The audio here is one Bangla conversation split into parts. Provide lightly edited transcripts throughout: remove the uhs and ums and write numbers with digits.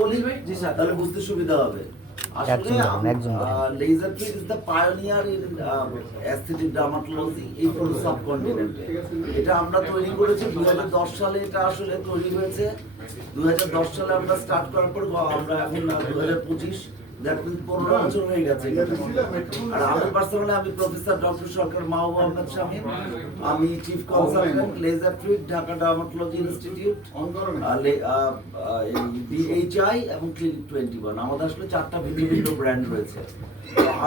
বলি তাহলে বুঝতে সুবিধা হবে। আসলে laser treat is the pioneer in aesthetic dermatology এই পুরো সাবকন্টিনেন্টে। এটা আমরা তৈরি করেছি 2010 সালে, এটা আসলে তৈরি হয়েছে 2010 সালে আমরা স্টার্ট করার পর আমরা এখন 2025, দ্যাট মিন্স 15 বছর হয়ে গেছে। আর আমি পার্সোনালি আমি প্রফেসর ডক্টর সরকার মাহবুব আহমেদ শামীম, আমি chief consultant laser treat Dhaka dermatology institute, DHI এবং ক্লিনিক 21। আমাদের আসলে 4টা ভিন্ন ভিন্ন ব্র্যান্ড রয়েছে।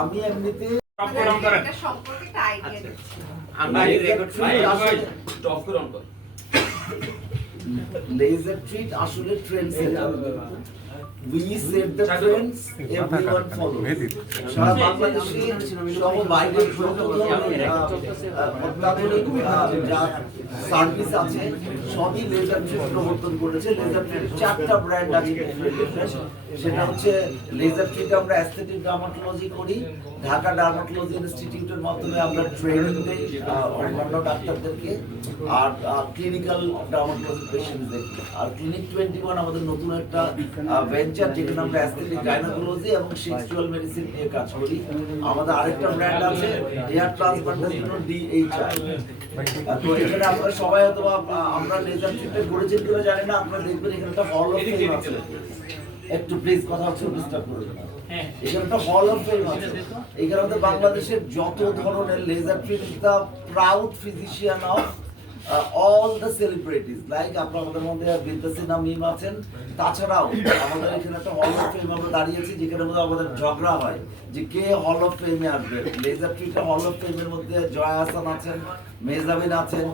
আমি এমনিতে লেজার ট্রিট আসলে ট্রেন্ড সেটার। We set the trends, everyone follows. সারা বাংলাদেশে সহ বাইরের যত ধরনের অত্যাধুনিক যা সার্ভিস আছে সবই লেজার ট্রিট প্রবর্তন করেছে। লেজার ট্রিট 4টা ব্র্যান্ড আছে, সেটা হচ্ছে লেজার ট্রিট আমরা অ্যাস্থেটিক ডার্মাটোলজি করি, ঢাকা ডার্মাটোলজি ইনস্টিটিউটের মাধ্যমে আমরা ট্রেনিং দেই অন্যান্য ডাক্তারদেরকে, আর ক্লিনিক্যাল ডার্মাটোলজি পেশেন্টদেরকে। আর ক্লিনিক 21 আমাদের নতুন একটা ভেঞ্চার, যেখানে আমরা অ্যাস্থেটিক গাইনোকোলজি এবং সেক্সুয়াল মেডিসিন নিয়ে কাজ করি। আমাদের আরেকটা ব্র্যান্ড আছে হেয়ার ট্রান্সপ্লান্টের জন্য ডিএইচআই। তো এখানে আপনারা সবাই হয়তো আমরা লেজার ট্রিটমেন্ট করেছেন কিনা জানি না, আপনারা দেখবেন এখানে একটা হল অফ ফেম আছে। একটু প্লিজ কথা হচ্ছে, ডিস্টার্ব করবেন না। এখানে একটা হল অফ ফেম আছে। এখানে আমাদের বাংলাদেশের যত ধরনের laser treat, the proud physician of all the celebrities, like আপনাদের মধ্যে বিদ্যাসিনা মিম আছেন। তাছাড়াও আমাদের এখানে একটা হল অফ ফেম আমরা দাঁড়িয়েছি, যেখানে মধ্যে আমাদের ঝগড়া হয় যে কে হল অফ ফেমে আসবে। লেজার ট্রিটের হল অফ ফেমের মধ্যে জয়া হাসান আছেন, মেহজাবিন আছেন,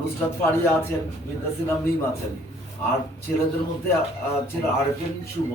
নুসরাত ফারিয়া আছেন, বিদ্যাসিনা মিম আছেন। আর ছেলেদের মধ্যে ছিল আরফিন শুভ।